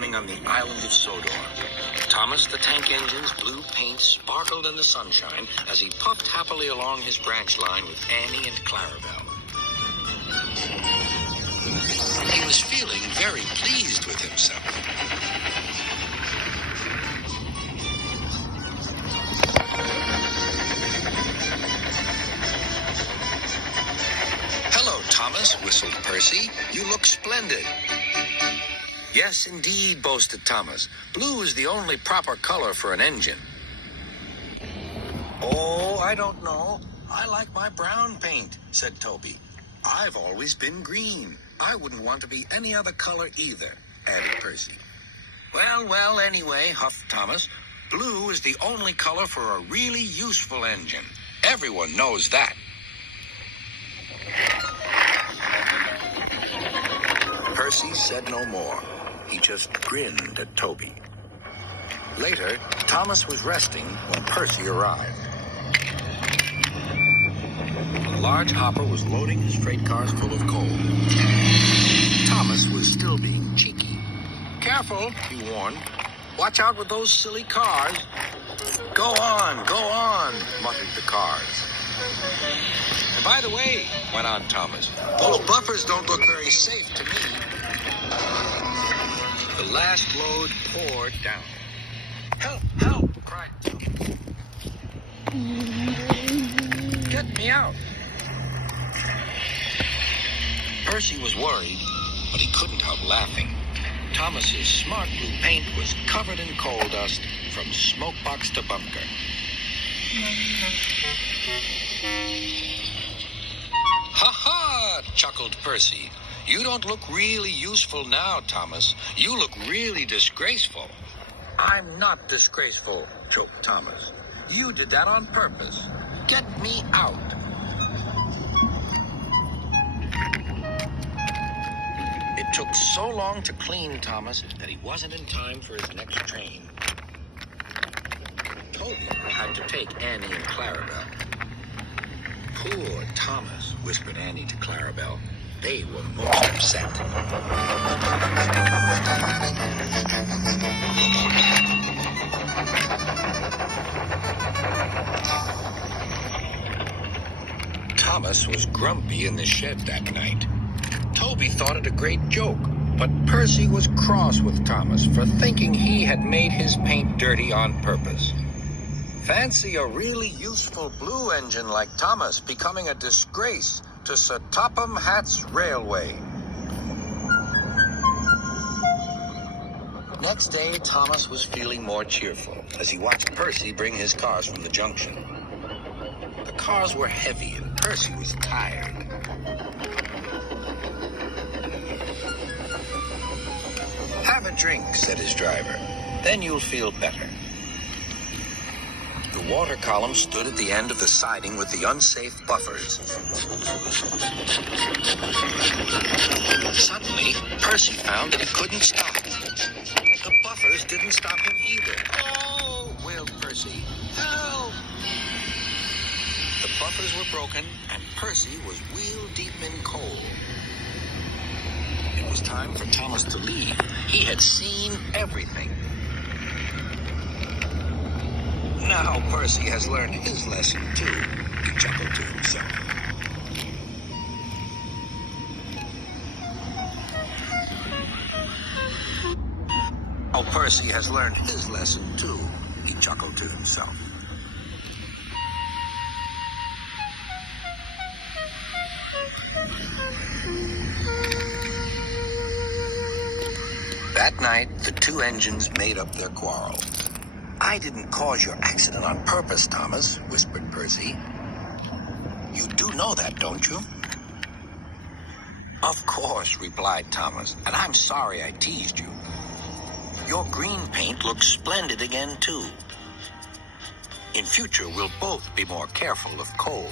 morning on the island of Sodor. Thomas the Tank Engine's blue paint sparkled in the sunshine as he puffed happily along his branch line with Annie and Clarabelle. He was feeling very pleased with himself. "Hello, Thomas," whistled Percy. "You look splendid." "Yes, indeed," boasted Thomas. "Blue is the only proper color for an engine." "Oh, I don't know. I like my brown paint," said Toby. "I've always been green. I wouldn't want to be any other color either," added Percy. Well, anyway," huffed Thomas, "blue is the only color for a really useful engine. Everyone knows that." Percy said no more. He just grinned at Toby. Later, Thomas was resting when Percy arrived. A large hopper was loading his freight cars full of coal. Thomas was still being cheeky. "Careful," he warned. "Watch out with those silly cars." Go on," muttered the cars. "And by the way," went on Thomas, "those buffers don't look very safe to me." The last load poured down. "Help, help," cried Thomas. "Get me out." Percy was worried, but he couldn't help laughing. Thomas's smart blue paint was covered in coal dust from smokebox to bunker. "Ha ha!" chuckled Percy. "You don't look really useful now, Thomas. You look really disgraceful." "I'm not disgraceful," choked Thomas. "You did that on purpose. Get me out." It took so long to clean Thomas that he wasn't in time for his next train. Toby had to take Annie and Clarabelle. "Poor Thomas," whispered Annie to Clarabelle. They were most upset. Thomas was grumpy in the shed that night. Toby thought it a great joke, but Percy was cross with Thomas for thinking he had made his paint dirty on purpose. Fancy a really useful blue engine like Thomas becoming a disgrace to Sir Topham Hatt's Railway. Next day, Thomas was feeling more cheerful as he watched Percy bring his cars from the junction. The cars were heavy and Percy was tired. "Have a drink," said his driver. "Then you'll feel better." The water column stood at the end of the siding with the unsafe buffers. Suddenly, Percy found that he couldn't stop. The buffers didn't stop him either. "Oh!" wailed Percy. "Help!" The buffers were broken, and Percy was wheel-deep in coal. It was time for Thomas to leave. He had seen everything. "Now Percy has learned his lesson, too," he chuckled to himself. "Oh, Percy has learned his lesson, too," he chuckled to himself. That night, the two engines made up their quarrel. "I didn't cause your accident on purpose, Thomas," whispered Percy. "You do know that, don't you?" "Of course," replied Thomas, "and I'm sorry I teased you. Your green paint looks splendid again, too. In future, we'll both be more careful of coal."